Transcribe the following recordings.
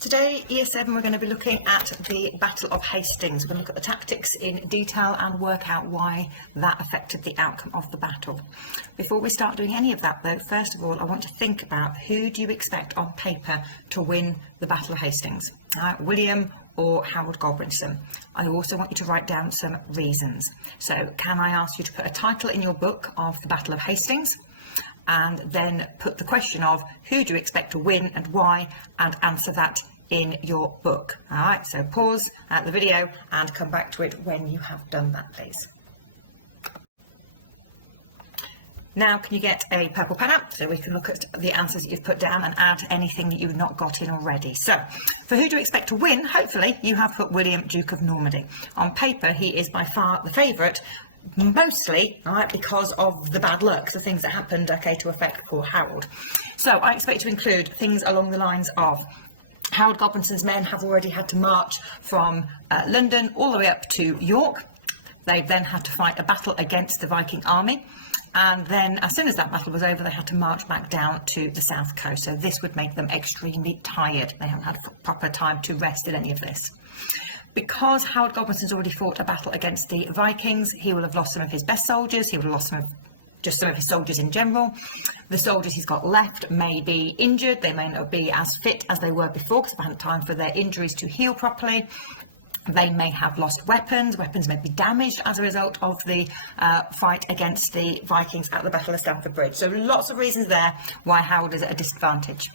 Today, Year 7, we're going to be looking at the Battle of Hastings. We're going to look at the tactics in detail and work out why that affected the outcome of the battle. Before we start doing any of that though, first of all, I want to think about who do you expect on paper to win the Battle of Hastings? William or Harold Godwinson? I also want you to write down some reasons. So can I ask you to put a title in your book of the Battle of Hastings? And then put the question of who do you expect to win and why, and answer that in your book. All right, so pause the video and come back to it when you have done that, please. Now, can you get a purple pen out so we can look at the answers that you've put down and add anything that you've not got in already? So, for who do you expect to win? Hopefully, you have put William, Duke of Normandy. On paper, he is by far the favourite, mostly because of the bad luck, the things that happened to affect poor Harold. So I expect to include things along the lines of Harold Godwinson's men have already had to march from London all the way up to York. They then had to fight a battle against the Viking army, and then as soon as that battle was over they had to march back down to the south coast. So this would make them extremely tired. They haven't had proper time to rest in any of this. Because Harold Godwinson's already fought a battle against the Vikings, he will have lost some of his best soldiers, he will have lost some of his soldiers in general. The soldiers he's got left may be injured, they may not be as fit as they were before because they hadn't time for their injuries to heal properly. They may have lost weapons may be damaged as a result of the fight against the Vikings at the Battle of Stamford Bridge. So lots of reasons there why Harold is at a disadvantage.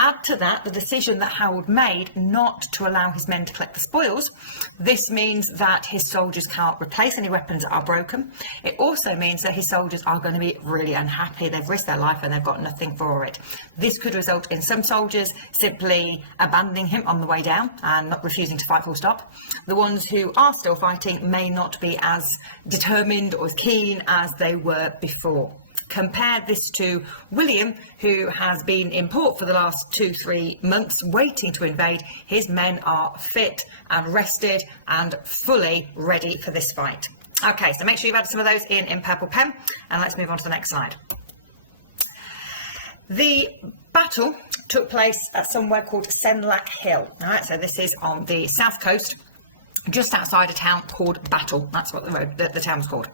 Add to that the decision that Harold made not to allow his men to collect the spoils. This means that his soldiers can't replace any weapons that are broken. It also means that his soldiers are going to be really unhappy. They've risked their life and they've got nothing for it. This could result in some soldiers simply abandoning him on the way down and not refusing to fight full stop. The ones who are still fighting may not be as determined or as keen as they were before. Compare this to William, who has been in port for the last 2-3 months waiting to invade. His men are fit and rested and fully ready for this fight. Okay, so make sure you've added some of those in purple pen, and let's move on to the next slide. The battle took place at somewhere called Senlac Hill. All right, so this is on the south coast, just outside a town called Battle. That's what the town's called.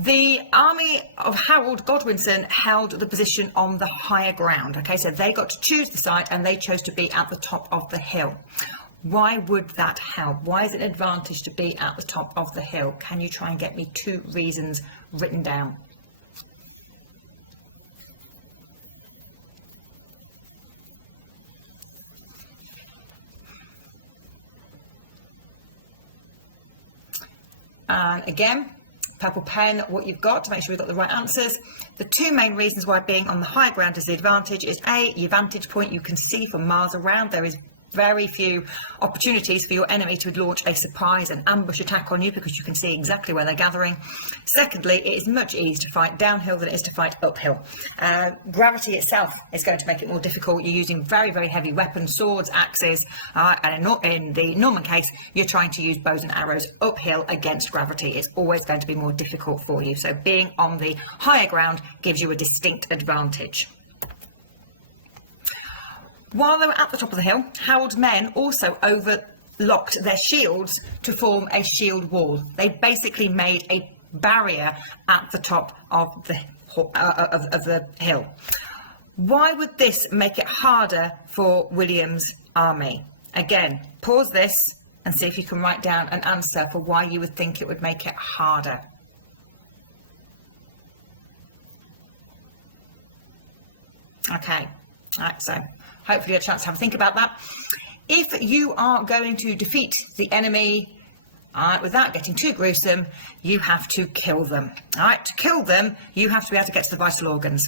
The army of Harold Godwinson held the position on the higher ground. Okay, so they got to choose the site and they chose to be at the top of the hill. Why would that help? Why is it an advantage to be at the top of the hill? Can you try and get me 2 reasons written down? And again, purple pen, what you've got to make sure we've got the right answers. The 2 main reasons why being on the high ground is the advantage is A, your vantage point, you can see for miles around. There is very few opportunities for your enemy to launch a surprise and ambush attack on you because you can see exactly where they're gathering. Secondly, it is much easier to fight downhill than it is to fight uphill. Gravity itself is going to make it more difficult. You're using very, very heavy weapons, swords, axes, and in the Norman case, you're trying to use bows and arrows uphill against gravity. It's always going to be more difficult for you. So being on the higher ground gives you a distinct advantage. While they were at the top of the hill, Harold's men also overlocked their shields to form a shield wall. They basically made a barrier at the top of the hill. Why would this make it harder for William's army? Again, pause this and see if you can write down an answer for why you would think it would make it harder. Okay, all right, so hopefully you had a chance to have a think about that. If you are going to defeat the enemy without getting too gruesome, you have to kill them. All right, to kill them, you have to be able to get to the vital organs.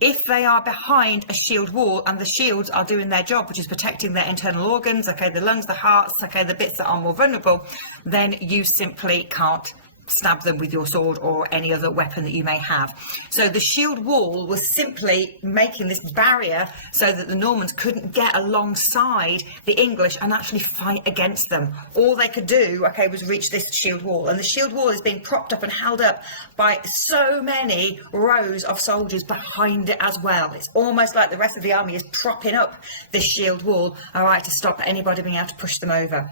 If they are behind a shield wall and the shields are doing their job, which is protecting their internal organs, okay, the lungs, the hearts, okay, the bits that are more vulnerable, then you simply can't stab them with your sword or any other weapon that you may have. So the shield wall was simply making this barrier so that the Normans couldn't get alongside the English and actually fight against them. All they could do, okay, was reach this shield wall, and the shield wall is being propped up and held up by so many rows of soldiers behind it as well. It's almost like the rest of the army is propping up this shield wall, all right, to stop anybody being able to push them over.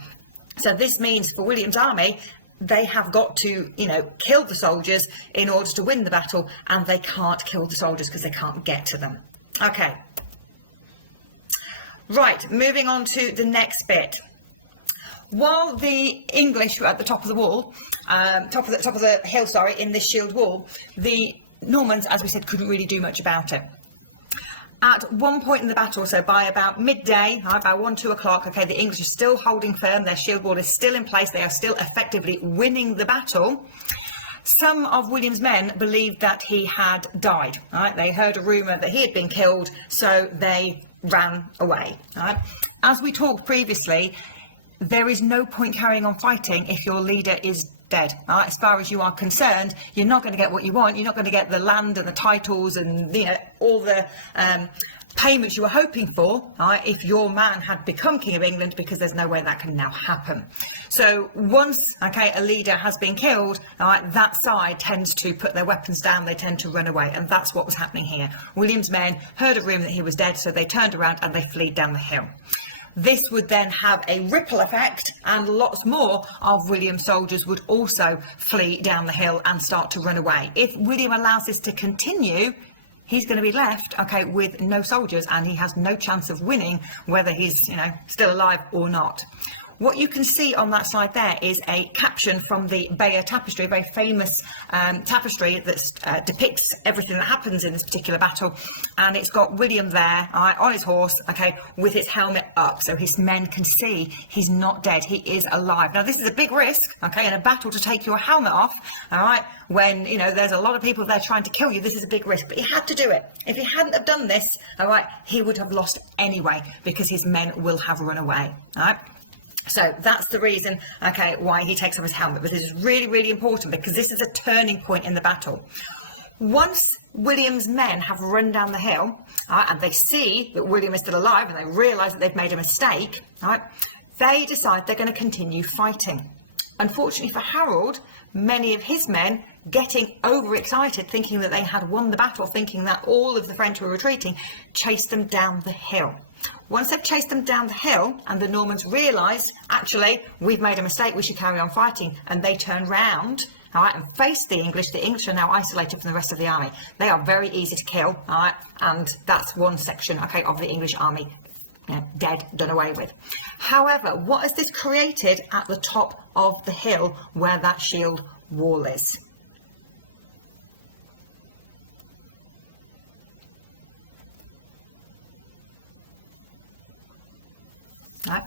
So this means for William's army, they have got to, you know, kill the soldiers in order to win the battle, and they can't kill the soldiers because they can't get to them. Okay. Right, moving on to the next bit. While the English were at the top of the wall, top of the hill, sorry, in this shield wall, the Normans, as we said, couldn't really do much about it. At one point in the battle, so by about midday, about 1-2 o'clock, okay, the English are still holding firm. Their shield wall is still in place. They are still effectively winning the battle. Some of William's men believed that he had died. Right? They heard a rumour that he had been killed, so they ran away. Right? As we talked previously, there is no point carrying on fighting if your leader is dead. Right? As far as you are concerned, you're not going to get what you want. You're not going to get the land and the titles and, you know, all the payments you were hoping for, right, if your man had become King of England, because there's no way that can now happen. So once, okay, a leader has been killed, right, that side tends to put their weapons down, they tend to run away, and that's what was happening here. William's men heard a rumour that he was dead, so they turned around and they fled down the hill. This would then have a ripple effect, and lots more of William's soldiers would also flee down the hill and start to run away. If William allows this to continue, he's going to be left, okay, with no soldiers, and he has no chance of winning, whether he's, you know, still alive or not. What you can see on that slide there is a caption from the Bayeux Tapestry, a very famous tapestry that depicts everything that happens in this particular battle. And it's got William there, on his horse, okay, with his helmet up, so his men can see he's not dead, he is alive. Now, this is a big risk, okay, in a battle to take your helmet off, all right, when, you know, there's a lot of people there trying to kill you. This is a big risk, but he had to do it. If he hadn't have done this, all right, he would have lost anyway, because his men will have run away, all right. So that's the reason, okay, why he takes off his helmet. But this is really, really important, because this is a turning point in the battle. Once William's men have run down the hill, and they see that William is still alive, and they realise that they've made a mistake, they decide they're going to continue fighting. Unfortunately for Harold, many of his men, getting overexcited, thinking that they had won the battle, thinking that all of the French were retreating, chased them down the hill. Once they've chased them down the hill and the Normans realise, actually, we've made a mistake, we should carry on fighting, and they turn round, all right, and face the English are now isolated from the rest of the army. They are very easy to kill, all right, and that's one section, okay, of the English army, you know, dead, done away with. However, what has this created at the top of the hill where that shield wall is? Right.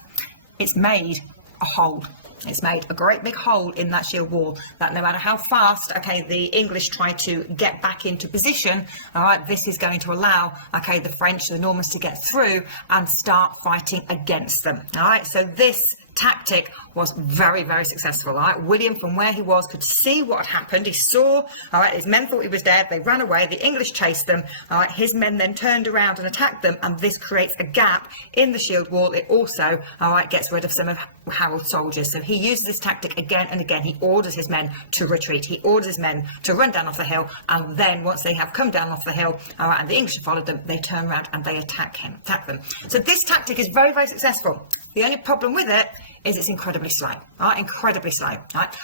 It's made a hole. It's made a great big hole in that shield wall, that no matter how fast, okay, the English try to get back into position, all right, this is going to allow, okay, the French, the Normans to get through and start fighting against them. All right, so this tactic was very, very successful. All right, William, from where he was, could see what had happened. He saw, all right, his men thought he was dead. They ran away. The English chased them. All right, his men then turned around and attacked them, and this creates a gap in the shield wall. It also, all right, gets rid of some of Harold's soldiers. So he uses this tactic again and again. He orders his men to retreat. He orders his men to run down off the hill, and then once they have come down off the hill, all right, and the English have followed them, they turn around and they attack them. So this tactic is very, very successful. The only problem with it is it's incredibly slow, right? Incredibly slow, right?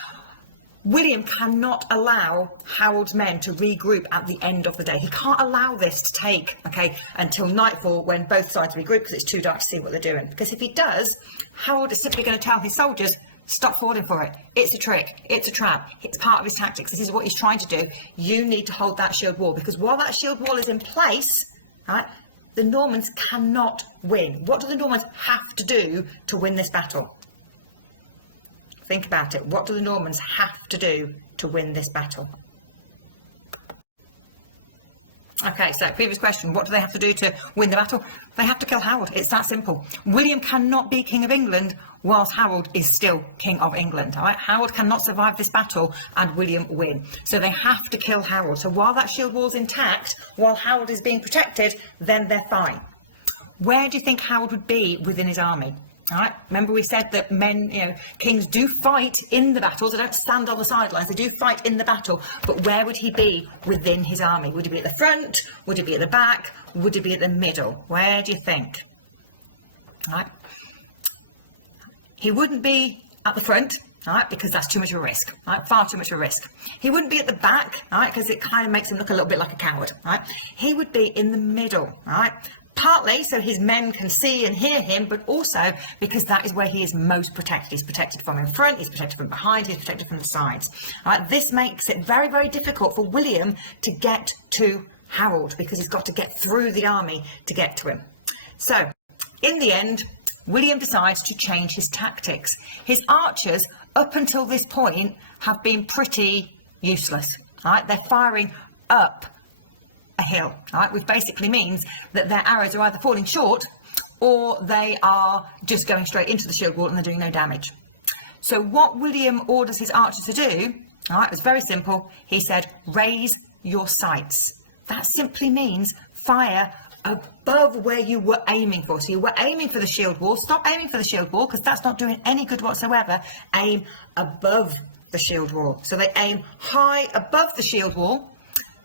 William cannot allow Harold's men to regroup at the end of the day. He can't allow this to take, okay, until nightfall when both sides regroup, because it's too dark to see what they're doing. Because if he does, Harold is simply going to tell his soldiers, stop falling for it. It's a trick. It's a trap. It's part of his tactics. This is what he's trying to do. You need to hold that shield wall, because while that shield wall is in place, right, the Normans cannot win. What do the Normans have to do to win this battle? Think about it. What do the Normans have to do to win this battle? Okay, so previous question, what do they have to do to win the battle? They have to kill Harold. It's that simple. William cannot be King of England whilst Harold is still King of England. All right, Harold cannot survive this battle and William win. So they have to kill Harold. So while that shield wall's intact, while Harold is being protected, then they're fine. Where do you think Harold would be within his army? All right, remember we said that men, kings do fight in the battles. They don't stand on the sidelines. They do fight in the battle. But where would he be within his army? Would he be at the front? Would he be at the back? Would he be at the middle? Where do you think? All right. He wouldn't be at the front, all right, because that's too much of a risk, all right, far too much of a risk. He wouldn't be at the back, all right, because it kind of makes him look a little bit like a coward, all right. He would be in the middle, all right. Partly so his men can see and hear him, but also because that is where he is most protected. He's protected from in front, he's protected from behind, he's protected from the sides. All right, this makes it very, very difficult for William to get to Harold because he's got to get through the army to get to him. So, in the end, William decides to change his tactics. His archers, up until this point, have been pretty useless. All right, they're firing up a hill, all right, which basically means that their arrows are either falling short or they are just going straight into the shield wall and they're doing no damage. So what William orders his archers to do, all right, was very simple. He said, raise your sights. That simply means fire above where you were aiming for. So you were aiming for the shield wall. Stop aiming for the shield wall because that's not doing any good whatsoever. Aim above the shield wall. So they aim high above the shield wall.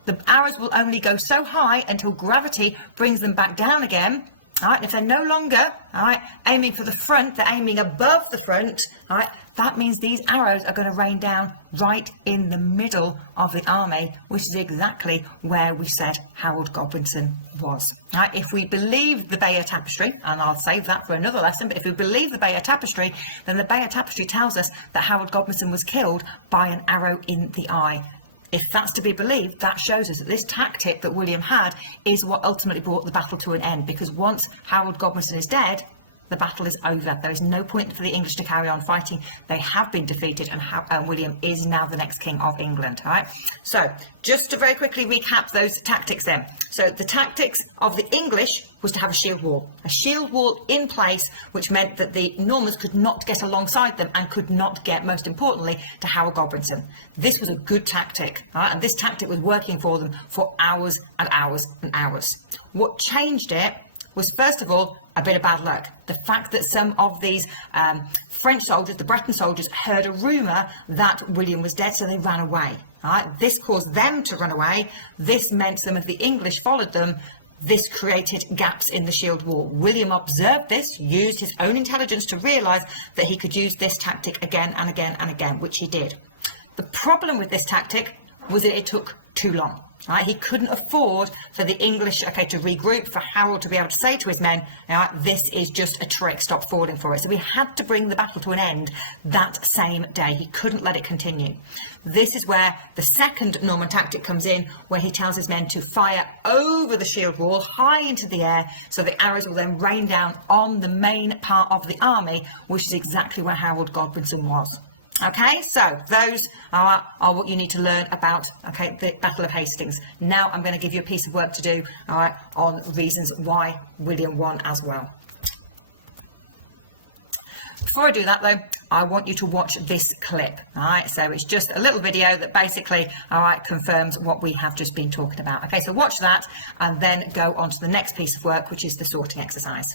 The arrows will only go so high until gravity brings them back down again. All right, and if they're no longer, all right, aiming for the front, they're aiming above the front, all right, that means these arrows are going to rain down right in the middle of the army, which is exactly where we said Harold Godwinson was. All right, if we believe the Bayeux Tapestry, and I'll save that for another lesson, but if we believe the Bayeux Tapestry, then the Bayeux Tapestry tells us that Harold Godwinson was killed by an arrow in the eye. If that's to be believed, that shows us that this tactic that William had is what ultimately brought the battle to an end, because once Harold Godwinson is dead, the battle is over. There is no point for the English to carry on fighting. They have been defeated, and William is now the next King of England. All right. So just to very quickly recap those tactics then. So the tactics of the English was to have a shield wall in place, which meant that the Normans could not get alongside them and could not get, most importantly, to Harold Godwinson. This was a good tactic, all right? And this tactic was working for them for hours and hours and hours. What changed it was, first of all, a bit of bad luck. The fact that some of these French soldiers, the Breton soldiers, heard a rumour that William was dead, so they ran away. All right? This caused them to run away. This meant some of the English followed them. This created gaps in the shield wall. William observed this, used his own intelligence to realise that he could use this tactic again and again and again, which he did. The problem with this tactic was that it took too long. Right? He couldn't afford for the English, to regroup, for Harold to be able to say to his men, this is just a trick, stop falling for it. So we had to bring the battle to an end that same day. He couldn't let it continue. This is where the second Norman tactic comes in, where he tells his men to fire over the shield wall, high into the air, so the arrows will then rain down on the main part of the army, which is exactly where Harold Godwinson was. Okay, so those are what you need to learn about, the Battle of Hastings. Now I'm going to give you a piece of work to do, on reasons why William won as well. Before I do that though, I want you to watch this clip. All right, so it's just a little video that basically, confirms what we have just been talking about. Okay, so watch that and then go on to the next piece of work, which is the sorting exercise.